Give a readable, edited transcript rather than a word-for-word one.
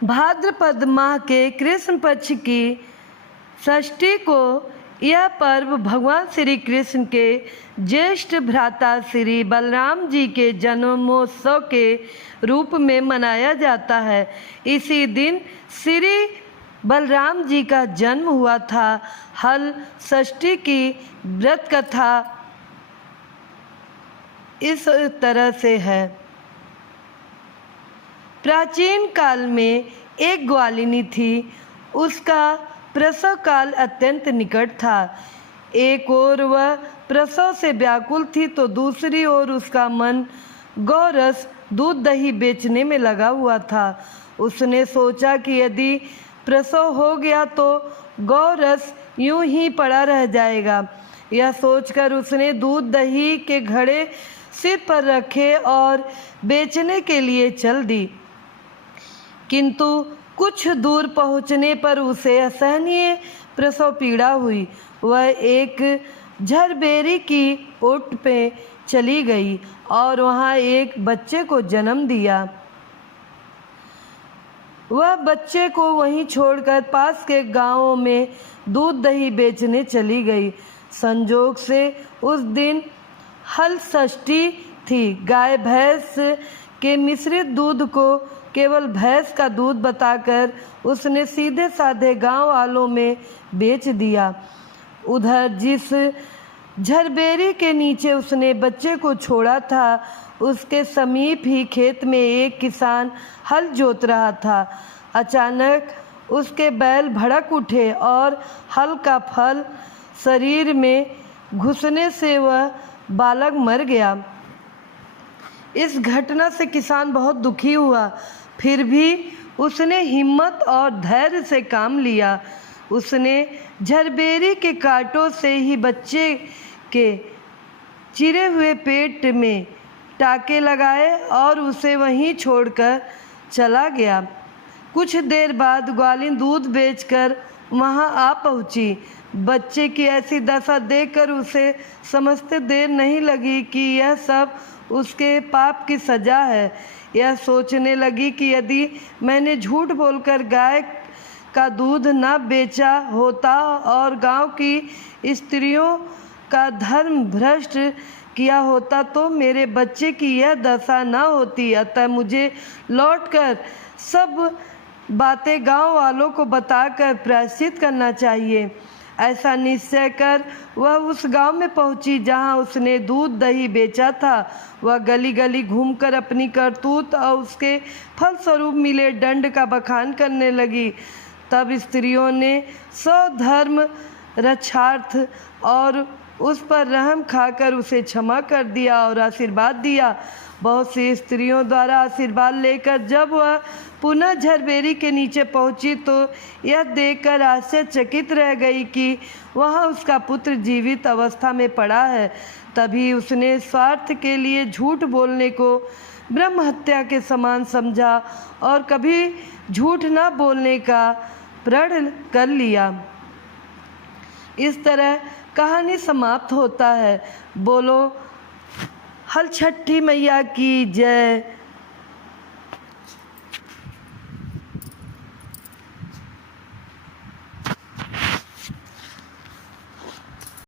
भाद्रपद माह के कृष्ण पक्ष की षष्ठी को यह पर्व भगवान श्री कृष्ण के ज्येष्ठ भ्राता श्री बलराम जी के जन्मोत्सव के रूप में मनाया जाता है। इसी दिन श्री बलराम जी का जन्म हुआ था। हल षष्ठी की व्रत कथा इस तरह से है। प्राचीन काल में एक ग्वालिनी थी। उसका प्रसव काल अत्यंत निकट था। एक ओर वह प्रसव से व्याकुल थी तो दूसरी ओर उसका मन गौरस दूध दही बेचने में लगा हुआ था। उसने सोचा कि यदि प्रसव हो गया तो गौरस यूं ही पड़ा रह जाएगा। यह सोचकर उसने दूध दही के घड़े सिर पर रखे और बेचने के लिए चल दी। किंतु कुछ दूर पहुंचने पर उसे असहनीय प्रसव पीड़ा हुई। वह एक झरबेरी की ओट पे चली गई और वहां एक बच्चे को जन्म दिया। वह बच्चे को वहीं छोड़कर पास के गांवों में दूध दही बेचने चली गई। संजोग से उस दिन हल षष्ठी थी। गाय भैंस के मिश्रित दूध को केवल भैंस का दूध बताकर उसने सीधे साधे गांव वालों में बेच दिया। उधर जिस झरबेरी के नीचे उसने बच्चे को छोड़ा था उसके समीप ही खेत में एक किसान हल जोत रहा था। अचानक उसके बैल भड़क उठे और हल का फल शरीर में घुसने से वह बालक मर गया। इस घटना से किसान बहुत दुखी हुआ। फिर भी उसने हिम्मत और धैर्य से काम लिया। उसने झरबेरी के कांटों से ही बच्चे के चिरे हुए पेट में टाके लगाए और उसे वहीं छोड़कर चला गया। कुछ देर बाद ग्वालिन दूध बेचकर वहां आ पहुंची। बच्चे की ऐसी दशा देखकर उसे समझते देर नहीं लगी कि यह सब उसके पाप की सजा है। यह सोचने लगी कि यदि मैंने झूठ बोलकर गाय का दूध न बेचा होता और गांव की स्त्रियों का धर्म भ्रष्ट किया होता तो मेरे बच्चे की यह दशा न होती। अतः मुझे लौटकर सब बातें गांव वालों को बताकर प्रायश्चित करना चाहिए। ऐसा निश्चय कर वह उस गांव में पहुंची जहां उसने दूध दही बेचा था। वह गली गली घूमकर अपनी करतूत और उसके फलस्वरूप मिले दंड का बखान करने लगी। तब स्त्रियों ने स्वधर्म रक्षार्थ और उस पर रहम खाकर उसे क्षमा कर दिया और आशीर्वाद दिया। बहुत सी स्त्रियों द्वारा आशीर्वाद लेकर जब वह पुनः झरबेरी के नीचे पहुंची तो यह देखकर आश्चर्यचकित रह गई कि वहां उसका पुत्र जीवित अवस्था में पड़ा है। तभी उसने स्वार्थ के लिए झूठ बोलने को ब्रह्म हत्या के समान समझा और कभी झूठ न बोलने का प्रण कर लिया। इस तरह कहानी समाप्त होता है। बोलो हल छठी मैया की जय।